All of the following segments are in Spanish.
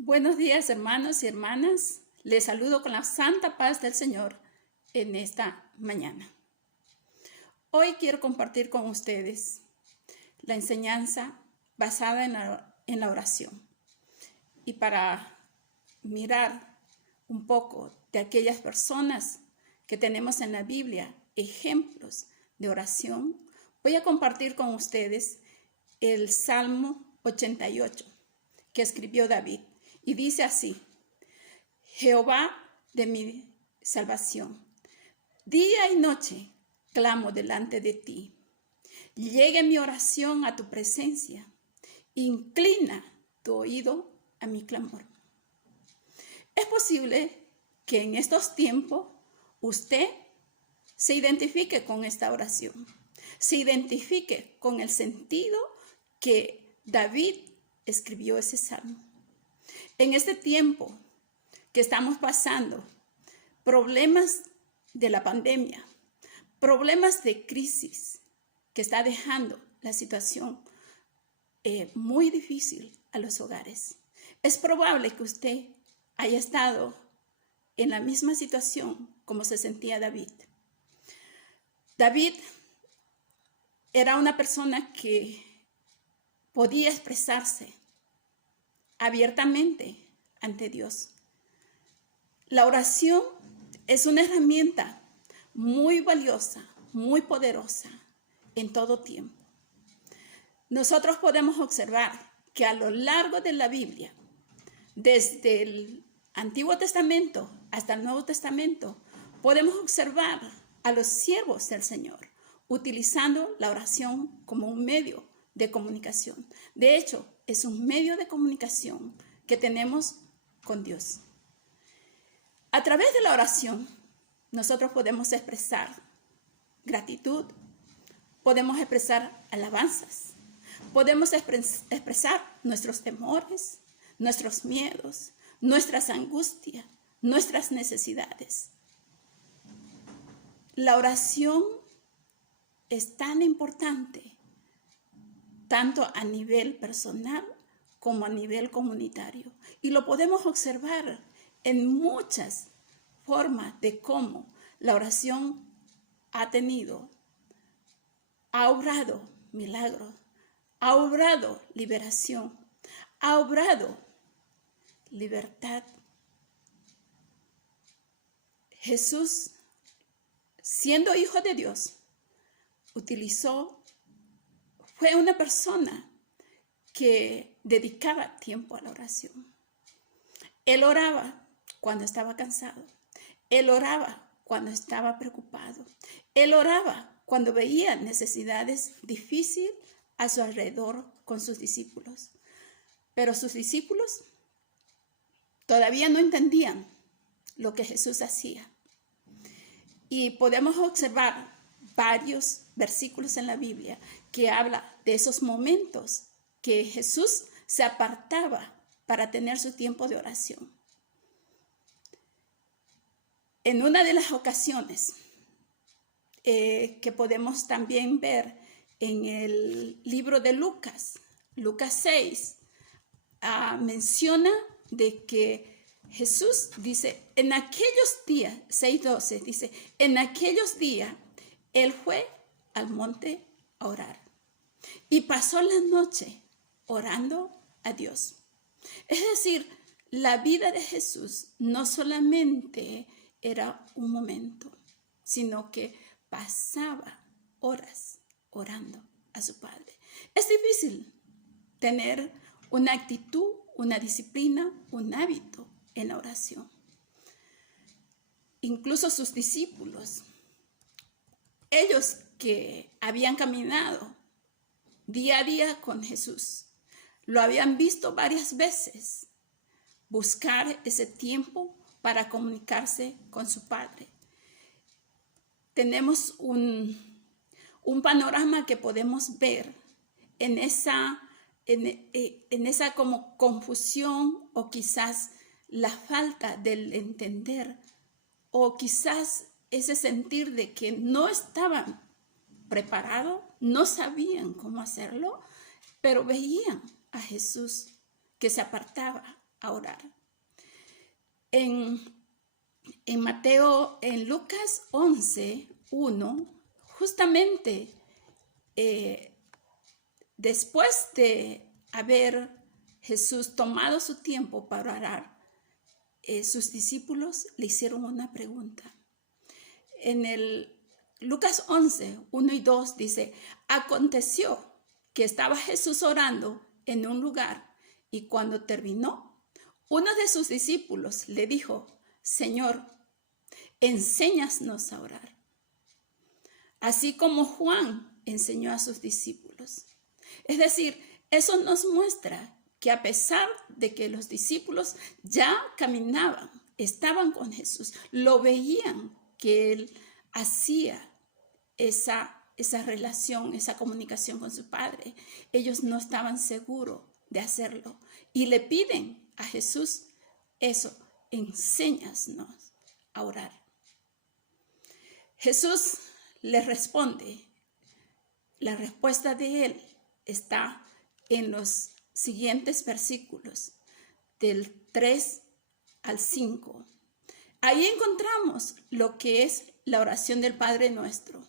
Buenos días, hermanos y hermanas. Les saludo con la santa paz del Señor en esta mañana. Hoy quiero compartir con ustedes la enseñanza basada en la oración. Y para mirar un poco de aquellas personas que tenemos en la Biblia, ejemplos de oración, voy a compartir con ustedes el Salmo 88 que escribió David. Y dice así: Jehová de mi salvación, día y noche clamo delante de ti. Llegue mi oración a tu presencia. Inclina tu oído a mi clamor. Es posible que en estos tiempos usted se identifique con esta oración, se identifique con el sentido que David escribió ese salmo. En este tiempo que estamos pasando, problemas de la pandemia, problemas de crisis que está dejando la situación muy difícil a los hogares. Es probable que usted haya estado en la misma situación como se sentía David. David era una persona que podía expresarse abiertamente ante Dios. La oración es una herramienta muy valiosa, muy poderosa en todo tiempo. Nosotros podemos observar que a lo largo de la Biblia, desde el Antiguo Testamento hasta el Nuevo Testamento, podemos observar a los siervos del Señor utilizando la oración como un medio de comunicación. De hecho, es un medio de comunicación que tenemos con Dios. A través de la oración, nosotros podemos expresar gratitud, podemos expresar alabanzas, podemos expresar nuestros temores, nuestros miedos, nuestras angustias, nuestras necesidades. La oración es tan importante, tanto a nivel personal como a nivel comunitario. Y lo podemos observar en muchas formas de cómo la oración ha obrado milagros, ha obrado liberación, ha obrado libertad. Jesús, siendo hijo de Dios, fue una persona que dedicaba tiempo a la oración. Él oraba cuando estaba cansado. Él oraba cuando estaba preocupado. Él oraba cuando veía necesidades difíciles a su alrededor con sus discípulos. Pero sus discípulos todavía no entendían lo que Jesús hacía. Y podemos observar varios versículos en la Biblia que habla de esos momentos que Jesús se apartaba para tener su tiempo de oración. En una de las ocasiones que podemos también ver en el libro de Lucas 6, menciona de que Jesús dice, en aquellos días, 6:12, dice, en aquellos días, Él fue al monte a orar y pasó la noche orando a Dios. Es decir, la vida de Jesús no solamente era un momento, sino que pasaba horas orando a su Padre. Es difícil tener una actitud, una disciplina, un hábito en la oración. Incluso sus discípulos, ellos que habían caminado día a día con Jesús, lo habían visto varias veces buscar ese tiempo para comunicarse con su Padre. Tenemos un panorama que podemos ver en esa como confusión, o quizás la falta del entender, o quizás ese sentir de que no estaban preparados, no sabían cómo hacerlo, pero veían a Jesús que se apartaba a orar. En Lucas 11:1, justamente después de haber Jesús tomado su tiempo para orar, sus discípulos le hicieron una pregunta. En el Lucas 11:1 y 2 dice: aconteció que estaba Jesús orando en un lugar, y cuando terminó, uno de sus discípulos le dijo: Señor, enséñanos a orar, así como Juan enseñó a sus discípulos. Es decir, eso nos muestra que a pesar de que los discípulos ya caminaban, estaban con Jesús, lo veían que Él hacía esa relación, esa comunicación con su Padre, ellos no estaban seguros de hacerlo y le piden a Jesús eso: enséñanos a orar. Jesús les responde. La respuesta de Él está en los siguientes versículos, del 3 al 5. Ahí encontramos lo que es la oración del Padre Nuestro.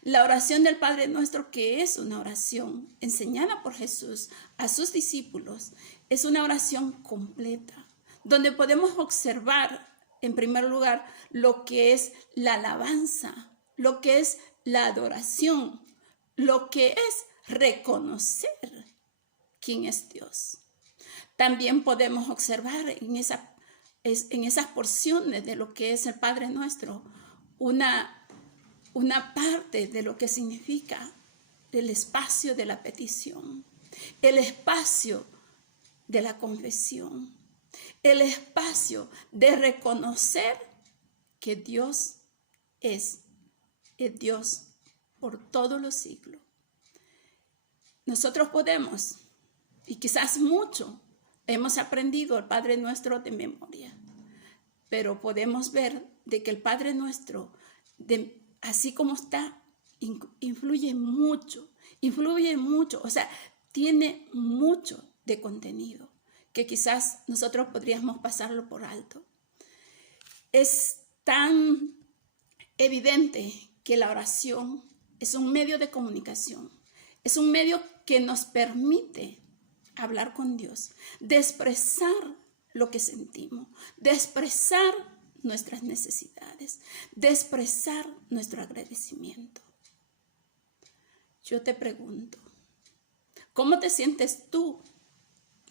La oración del Padre Nuestro, que es una oración enseñada por Jesús a sus discípulos, es una oración completa, donde podemos observar, en primer lugar, lo que es la alabanza, lo que es la adoración, lo que es reconocer quién es Dios. También podemos observar en esas porciones de lo que es el Padre Nuestro una parte de lo que significa el espacio de la petición, el espacio de la confesión, el espacio de reconocer que Dios es el Dios por todos los siglos. Nosotros podemos, y quizás mucho, hemos aprendido el Padre Nuestro de memoria, pero podemos ver de que el Padre Nuestro, así como está, influye mucho, o sea, tiene mucho de contenido que quizás nosotros podríamos pasarlo por alto. Es tan evidente que la oración es un medio de comunicación, es un medio que nos permite hablar con Dios, de expresar lo que sentimos, de expresar nuestras necesidades, de expresar nuestro agradecimiento. Yo te pregunto, ¿cómo te sientes tú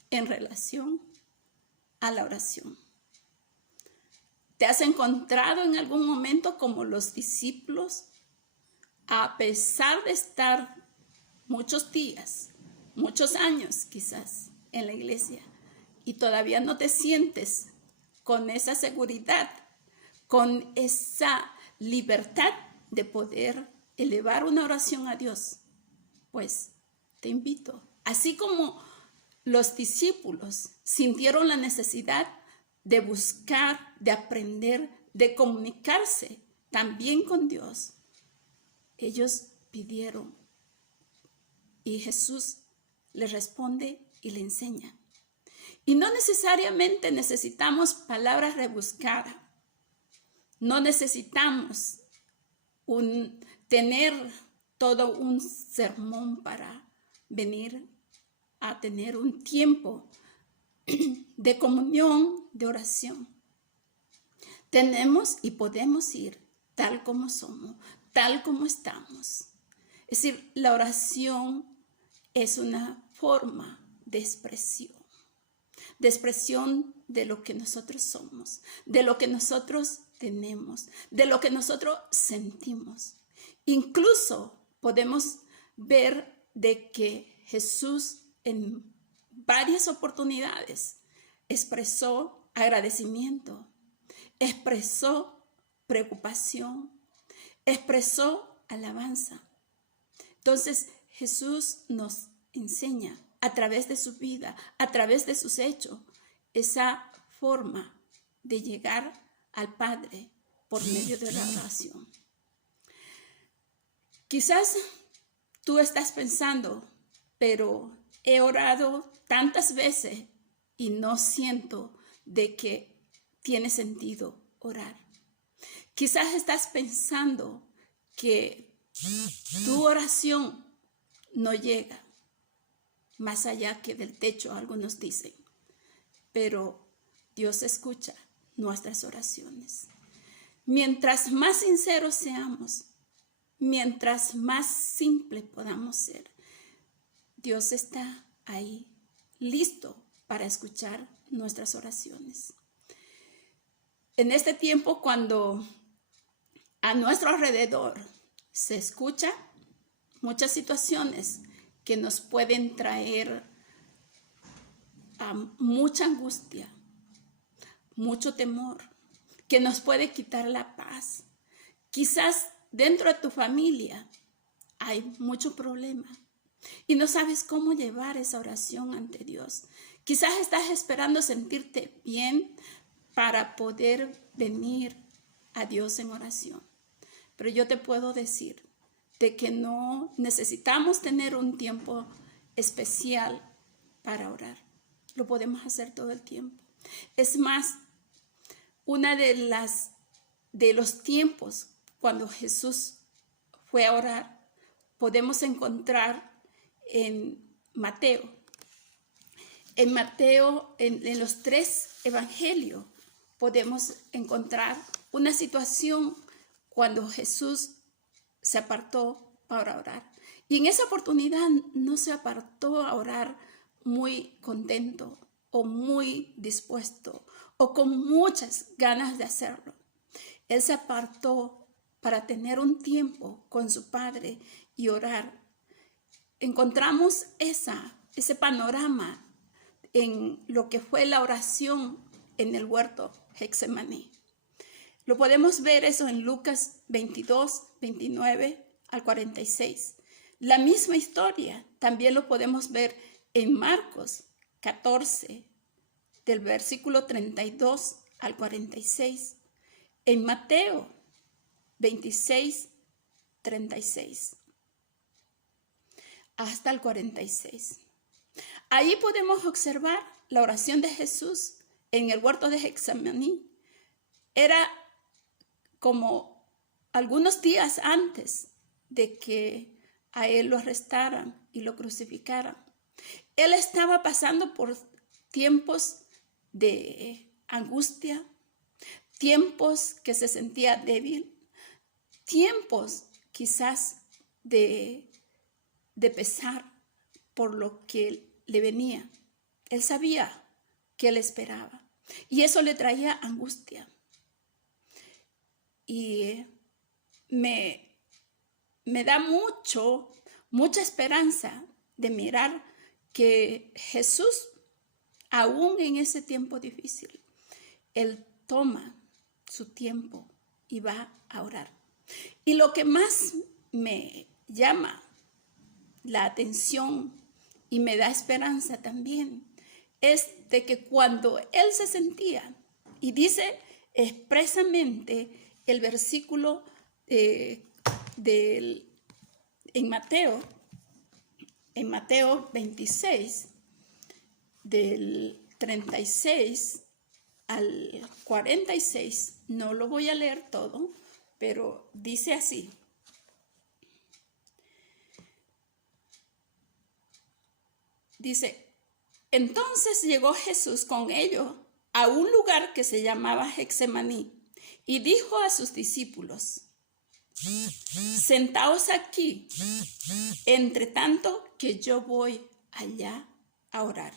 en relación a la oración? ¿Te has encontrado en algún momento como los discípulos, a pesar de estar muchos días, muchos años quizás en la iglesia, y todavía no te sientes con esa seguridad, con esa libertad de poder elevar una oración a Dios? Pues te invito, así como los discípulos sintieron la necesidad de buscar, de aprender, de comunicarse también con Dios, ellos pidieron y Jesús les responde y le enseña. Y no necesariamente necesitamos palabras rebuscadas, no necesitamos tener todo un sermón para venir a tener un tiempo de comunión, de oración. Tenemos y podemos ir tal como somos, tal como estamos. Es decir, la oración es una forma de expresión de lo que nosotros somos, de lo que nosotros tenemos, de lo que nosotros sentimos. Incluso podemos ver de que Jesús en varias oportunidades expresó agradecimiento, expresó preocupación, expresó alabanza. Entonces Jesús nos enseña a través de su vida, a través de sus hechos, esa forma de llegar al Padre por medio de la oración. Quizás tú estás pensando, pero he orado tantas veces y no siento de que tiene sentido orar. Quizás estás pensando que tu oración no llega más allá que del techo, algunos dicen, pero Dios escucha nuestras oraciones. Mientras más sinceros seamos, mientras más simple podamos ser, Dios está ahí, listo para escuchar nuestras oraciones. En este tiempo, cuando a nuestro alrededor se escucha muchas situaciones que nos pueden traer mucha angustia, mucho temor, que nos puede quitar la paz. Quizás dentro de tu familia hay mucho problema y no sabes cómo llevar esa oración ante Dios. Quizás estás esperando sentirte bien para poder venir a Dios en oración. Pero yo te puedo decir de que no necesitamos tener un tiempo especial para orar. Lo podemos hacer todo el tiempo. Es más, una de los tiempos cuando Jesús fue a orar, podemos encontrar en Mateo. En Mateo, en los 3 evangelios, podemos encontrar una situación cuando Jesús se apartó para orar. Y en esa oportunidad no se apartó a orar muy contento o muy dispuesto o con muchas ganas de hacerlo. Él se apartó para tener un tiempo con su Padre y orar. Encontramos ese panorama en lo que fue la oración en el huerto Getsemaní. Lo podemos ver eso en Lucas 22, 29 al 46. La misma historia también lo podemos ver en Marcos 14, del versículo 32 al 46. En Mateo 26, 36 hasta el 46. Ahí podemos observar la oración de Jesús en el huerto de Getsemaní. Era como algunos días antes de que a él lo arrestaran y lo crucificaran. Él estaba pasando por tiempos de angustia, tiempos que se sentía débil, tiempos quizás de pesar por lo que le venía. Él sabía que él esperaba y eso le traía angustia. Y me da mucha esperanza de mirar que Jesús, aún en ese tiempo difícil, Él toma su tiempo y va a orar. Y lo que más me llama la atención y me da esperanza también es de que cuando Él se sentía, y dice expresamente el versículo en Mateo 26, del 36 al 46, no lo voy a leer todo, pero dice así. Dice, entonces llegó Jesús con ellos a un lugar que se llamaba Getsemaní y dijo a sus discípulos, sentaos aquí, entre tanto que yo voy allá a orar.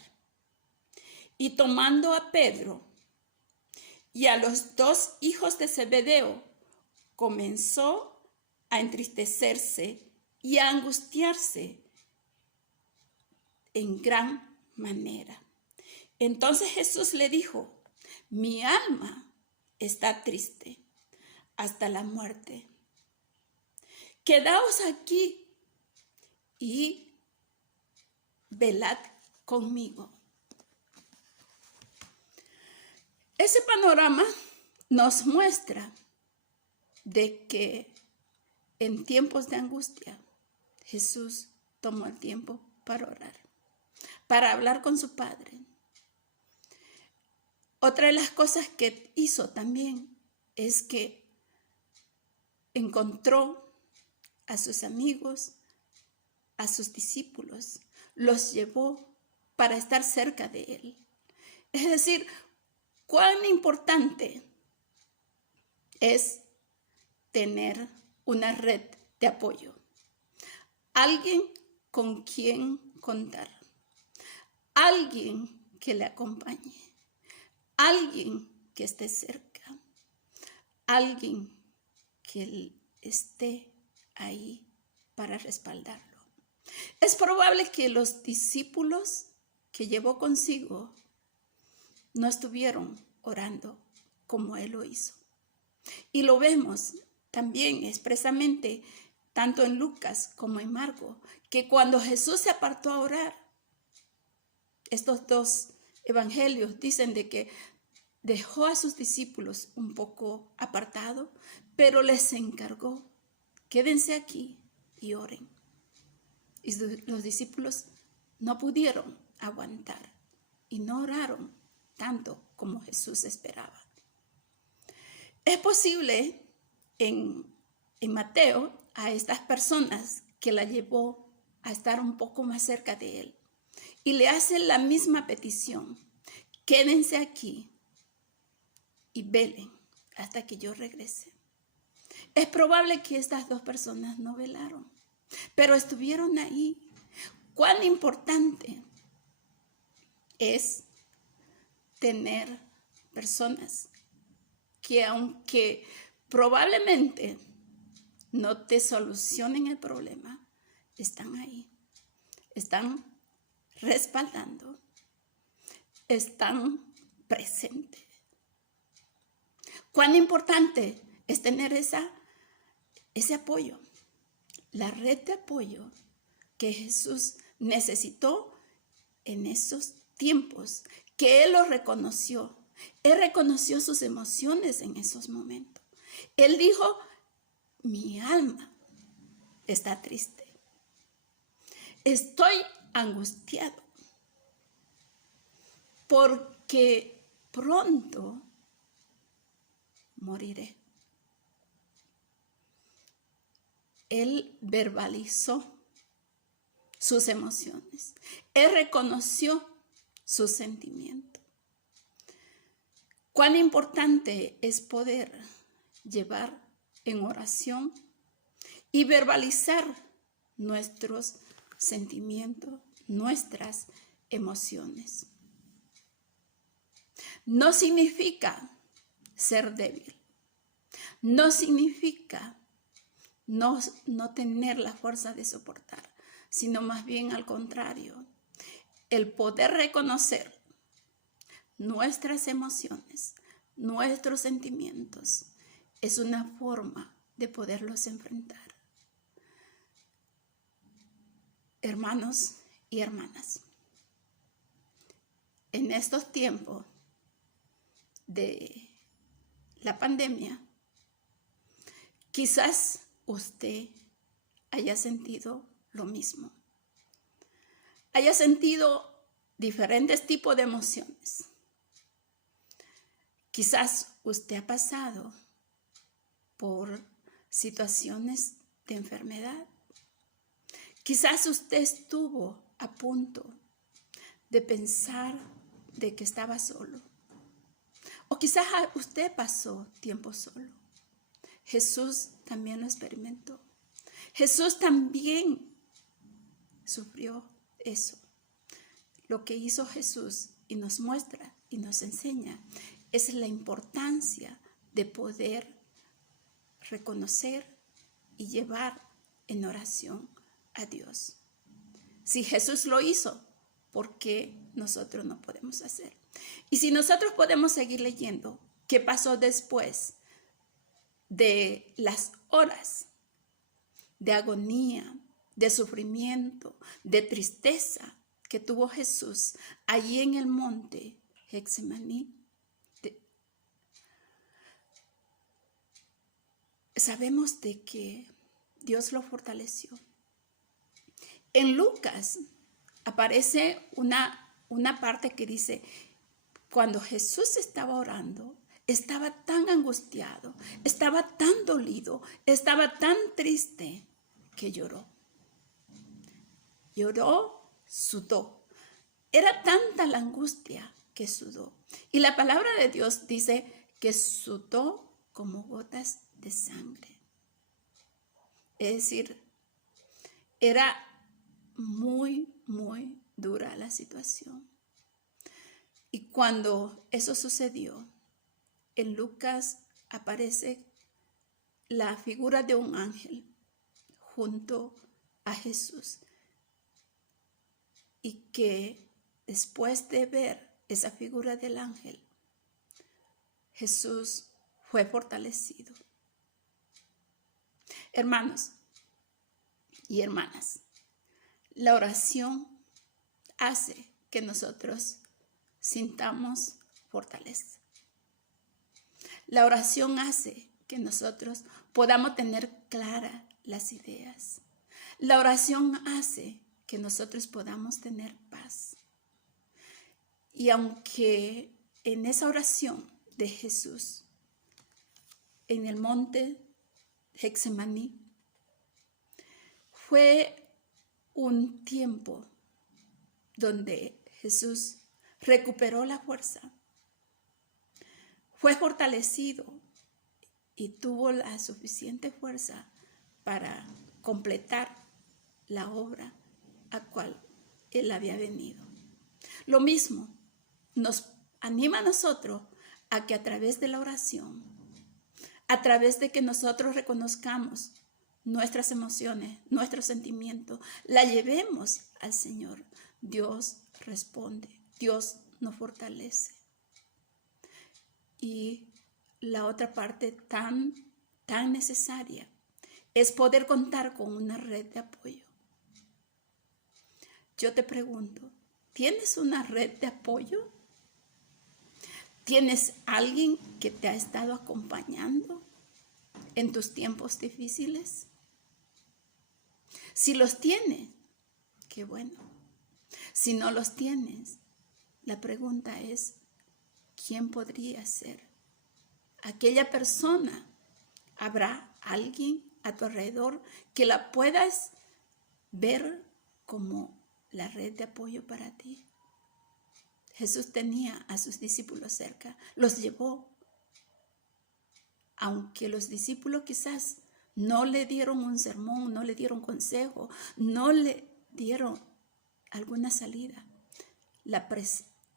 Y tomando a Pedro y a los 2 hijos de Zebedeo, comenzó a entristecerse y a angustiarse en gran manera. Entonces Jesús le dijo, mi alma está triste hasta la muerte. Quedaos aquí y velad conmigo. Ese panorama nos muestra de que en tiempos de angustia Jesús tomó el tiempo para orar, para hablar con su Padre. Otra de las cosas que hizo también es que encontró a sus amigos, a sus discípulos, los llevó para estar cerca de él. Es decir, cuán importante es tener una red de apoyo, alguien con quien contar, alguien que le acompañe, alguien que esté cerca, alguien que esté ahí para respaldarlo. Es probable que los discípulos que llevó consigo no estuvieron orando como él lo hizo. Y lo vemos también expresamente tanto en Lucas como en Marcos, que cuando Jesús se apartó a orar, estos dos evangelios dicen de que dejó a sus discípulos un poco apartados, pero les encargó, quédense aquí y oren. Y los discípulos no pudieron aguantar y no oraron tanto como Jesús esperaba. Es posible en Mateo a estas personas que la llevó a estar un poco más cerca de él y le hacen la misma petición: quédense aquí y velen hasta que yo regrese. Es probable que estas dos personas no velaron, pero estuvieron ahí. Cuán importante es tener personas que, aunque probablemente no te solucionen el problema, están ahí, están respaldando, están presentes. Cuán importante es tener ese apoyo, la red de apoyo que Jesús necesitó en esos tiempos, que Él lo reconoció. Él reconoció sus emociones en esos momentos. Él dijo: mi alma está triste, estoy angustiado, porque pronto moriré. Él verbalizó sus emociones. Él reconoció sus sentimientos. Cuán importante es poder llevar en oración y verbalizar nuestros sentimientos, nuestras emociones. No significa ser débil. No significa no tener la fuerza de soportar, sino más bien al contrario, el poder reconocer nuestras emociones, nuestros sentimientos, es una forma de poderlos enfrentar. Hermanos y hermanas, en estos tiempos de la pandemia, quizás usted haya sentido lo mismo. Haya sentido diferentes tipos de emociones. Quizás usted ha pasado por situaciones de enfermedad. Quizás usted estuvo a punto de pensar de que estaba solo. O quizás usted pasó tiempo solo. Jesús también lo experimentó. Jesús también sufrió eso. Lo que hizo Jesús y nos muestra y nos enseña es la importancia de poder reconocer y llevar en oración a Dios. Si Jesús lo hizo, ¿por qué nosotros no podemos hacer? Y si nosotros podemos seguir leyendo qué pasó después de las horas de agonía, de sufrimiento, de tristeza que tuvo Jesús allí en el monte Getsemaní, sabemos de que Dios lo fortaleció. En Lucas aparece una parte que dice cuando Jesús estaba orando, estaba tan angustiado, estaba tan dolido, estaba tan triste que lloró. Lloró, sudó. Era tanta la angustia que sudó. Y la palabra de Dios dice que sudó como gotas de sangre. Es decir, era muy, muy dura la situación. Y cuando eso sucedió, en Lucas aparece la figura de un ángel junto a Jesús. Y que después de ver esa figura del ángel, Jesús fue fortalecido. Hermanos y hermanas, la oración hace que nosotros sintamos fortaleza. La oración hace que nosotros podamos tener claras las ideas. La oración hace que nosotros podamos tener paz. Y aunque en esa oración de Jesús, en el monte Getsemaní, fue un tiempo donde Jesús recuperó la fuerza, fue fortalecido y tuvo la suficiente fuerza para completar la obra a cual Él había venido. Lo mismo nos anima a nosotros a que a través de la oración, a través de que nosotros reconozcamos nuestras emociones, nuestros sentimientos, la llevemos al Señor. Dios responde, Dios nos fortalece. Y la otra parte tan necesaria es poder contar con una red de apoyo. Yo te pregunto, ¿tienes una red de apoyo? ¿Tienes alguien que te ha estado acompañando en tus tiempos difíciles? Si los tienes, qué bueno. Si no los tienes, la pregunta es, ¿quién podría ser? Aquella persona, ¿habrá alguien a tu alrededor que la puedas ver como la red de apoyo para ti? Jesús tenía a sus discípulos cerca, los llevó. Aunque los discípulos quizás no le dieron un sermón, no le dieron consejo, no le dieron alguna salida,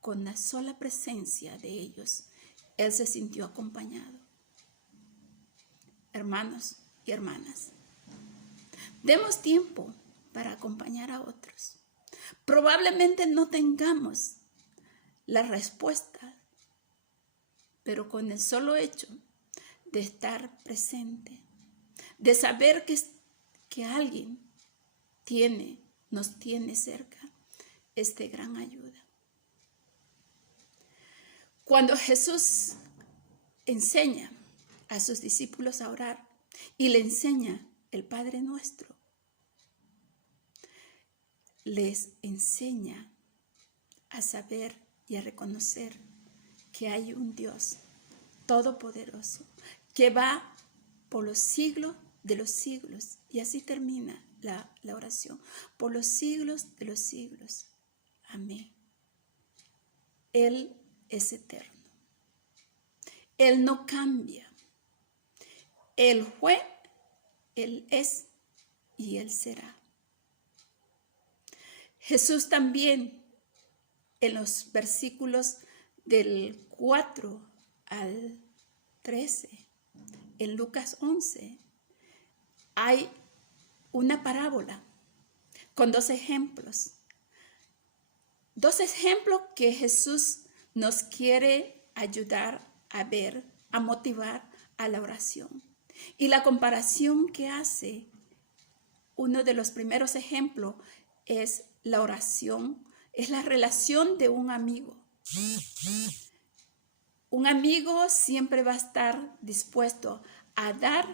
con la sola presencia de ellos, Él se sintió acompañado. Hermanos y hermanas, demos tiempo para acompañar a otros. Probablemente no tengamos la respuesta, pero con el solo hecho de estar presente, de saber que alguien nos tiene cerca, es de gran ayuda. Cuando Jesús enseña a sus discípulos a orar y le enseña el Padre Nuestro, les enseña a saber y a reconocer que hay un Dios todopoderoso que va por los siglos de los siglos. Y así termina la oración. Por los siglos de los siglos. Amén. Él es eterno. Él no cambia. Él fue, Él es y Él será. Jesús también en los versículos del 4 al 13, en Lucas 11, hay una parábola con dos ejemplos. Dos ejemplos que Jesús nos quiere ayudar a ver, a motivar a la oración. Y la comparación que hace, uno de los primeros ejemplos, es la oración, es la relación de un amigo. Un amigo siempre va a estar dispuesto a dar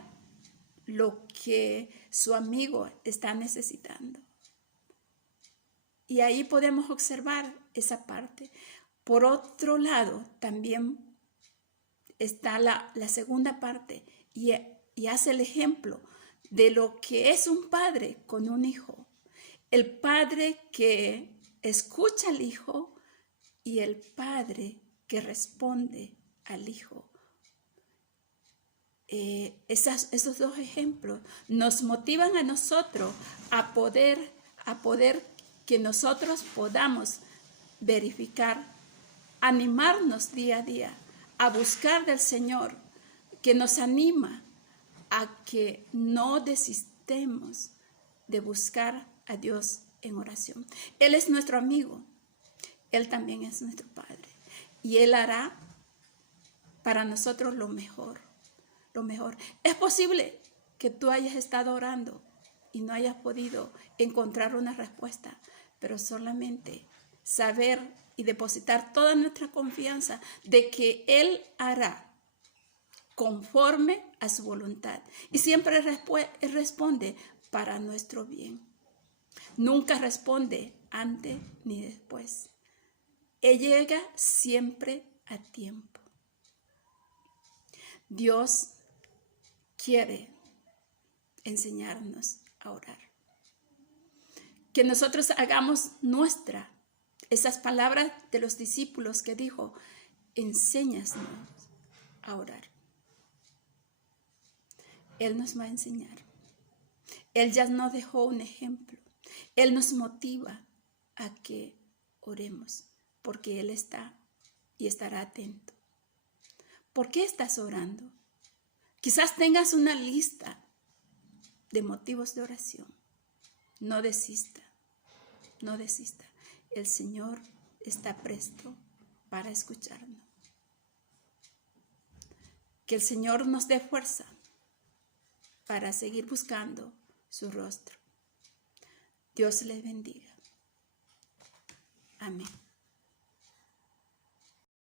lo que su amigo está necesitando. Y ahí podemos observar esa parte. Por otro lado, también está la segunda parte y hace el ejemplo de lo que es un padre con un hijo. El padre que escucha al hijo y el padre que responde al hijo. Esos dos ejemplos nos motivan a nosotros a poder que nosotros podamos verificar, animarnos día a día, a buscar del Señor, que nos anima a que no desistemos de buscar a Dios en oración. Él es nuestro amigo, Él también es nuestro Padre, y Él hará para nosotros lo mejor. Lo mejor. Es posible que tú hayas estado orando y no hayas podido encontrar una respuesta, pero solamente saber y depositar toda nuestra confianza de que Él hará conforme a su voluntad y siempre responde para nuestro bien. Nunca responde antes ni después. Él llega siempre a tiempo. Dios quiere enseñarnos a orar. Que nosotros hagamos nuestra esas palabras de los discípulos que dijo, enséñanos a orar. Él nos va a enseñar. Él ya nos dejó un ejemplo. Él nos motiva a que oremos, porque Él está y estará atento. ¿Por qué estás orando? Quizás tengas una lista de motivos de oración. No desista, no desista. El Señor está presto para escucharnos. Que el Señor nos dé fuerza para seguir buscando su rostro. Dios les bendiga. Amén.